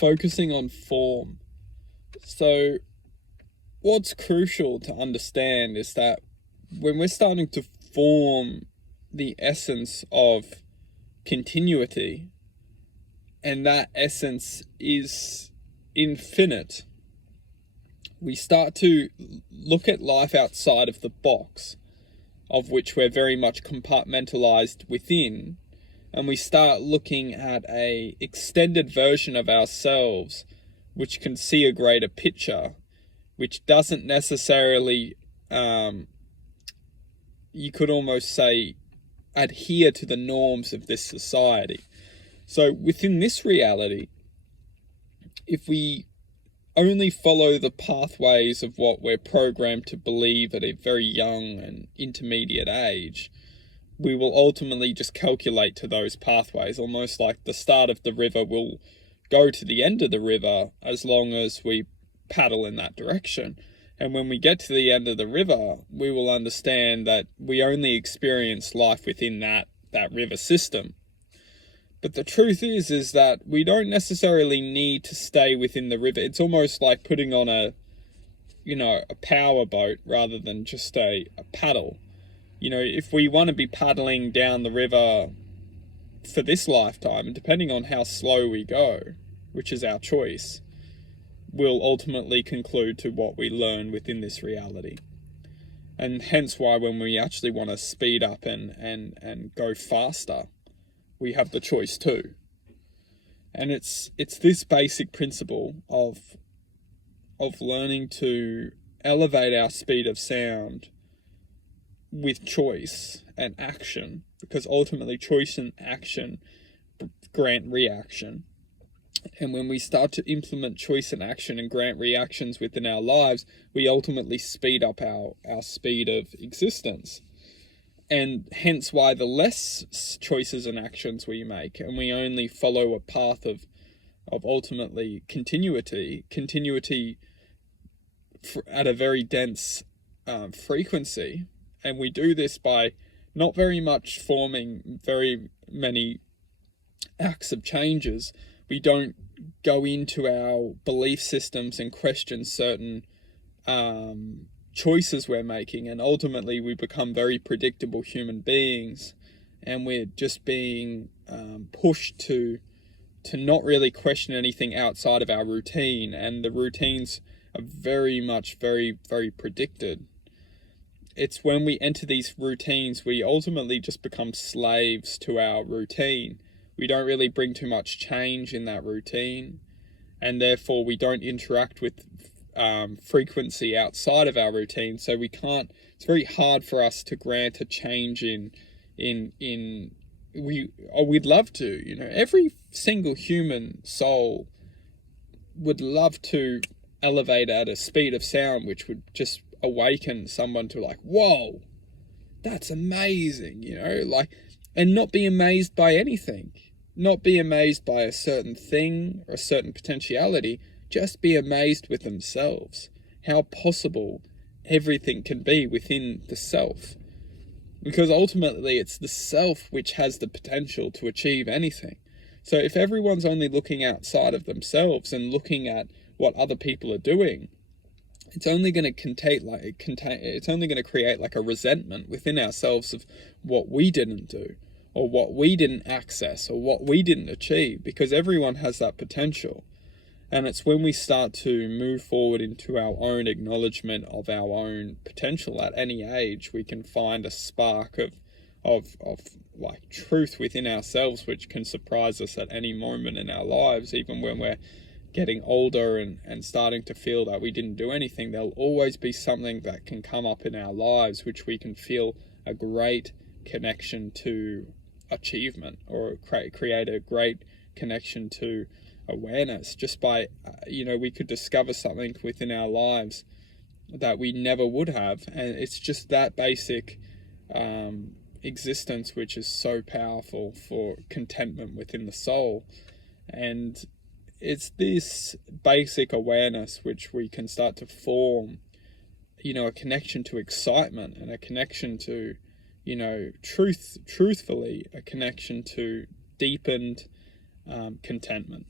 focusing on form. So what's crucial to understand is that when we're starting to form the essence of continuity, and that essence is infinite, we start to look at life outside of the box of which we're very much compartmentalized within, and we start looking at a extended version of ourselves which can see a greater picture, which doesn't necessarily, you could almost say, adhere to the norms of this society. So within this reality, if we only follow the pathways of what we're programmed to believe at a very young and intermediate age, we will ultimately just calculate to those pathways, almost like the start of the river will go to the end of the river as long as we paddle in that direction. And when we get to the end of the river, we will understand that we only experience life within that river system. But the truth is that we don't necessarily need to stay within the river. It's almost like putting on a power boat rather than just a paddle. If we want to be paddling down the river for this lifetime, and depending on how slow we go, which is our choice, will ultimately conclude to what we learn within this reality. And hence why when we actually want to speed up and go faster, we have the choice too. And it's this basic principle of learning to elevate our speed of sound with choice and action, because ultimately choice and action grant reaction. And when we start to implement choice and action and grant reactions within our lives, we ultimately speed up our speed of existence. And hence why the less choices and actions we make, and we only follow a path of ultimately continuity at a very dense frequency. And we do this by not very much forming very many acts of changes. We don't go into our belief systems and question certain choices we're making, and ultimately we become very predictable human beings, and we're just being pushed to not really question anything outside of our routine, and the routines are very much very predicted. It's when we enter these routines, we ultimately just become slaves to our routine. We don't really bring too much change in that routine, and therefore we don't interact with frequency outside of our routine. So we can't. It's very hard for us to grant a change we'd love to. Every single human soul would love to elevate at a speed of sound which would just awaken someone to like, whoa, that's amazing, and not be amazed by anything, not be amazed by a certain thing or a certain potentiality, just be amazed with themselves, how possible everything can be within the self. Because ultimately it's the self which has the potential to achieve anything. So if everyone's only looking outside of themselves and looking at what other people are doing, it's only going to create like a resentment within ourselves of what we didn't do, or what we didn't access, or what we didn't achieve, because everyone has that potential. And it's when we start to move forward into our own acknowledgement of our own potential at any age, we can find a spark of like truth within ourselves, which can surprise us at any moment in our lives. Even when we're getting older and starting to feel that we didn't do anything, there'll always be something that can come up in our lives which we can feel a great connection to achievement, or create a great connection to awareness, just by we could discover something within our lives that we never would have. And it's just that basic existence which is so powerful for contentment within the soul. And it's this basic awareness which we can start to form, a connection to excitement, and a connection to, truthfully, a connection to deepened contentment.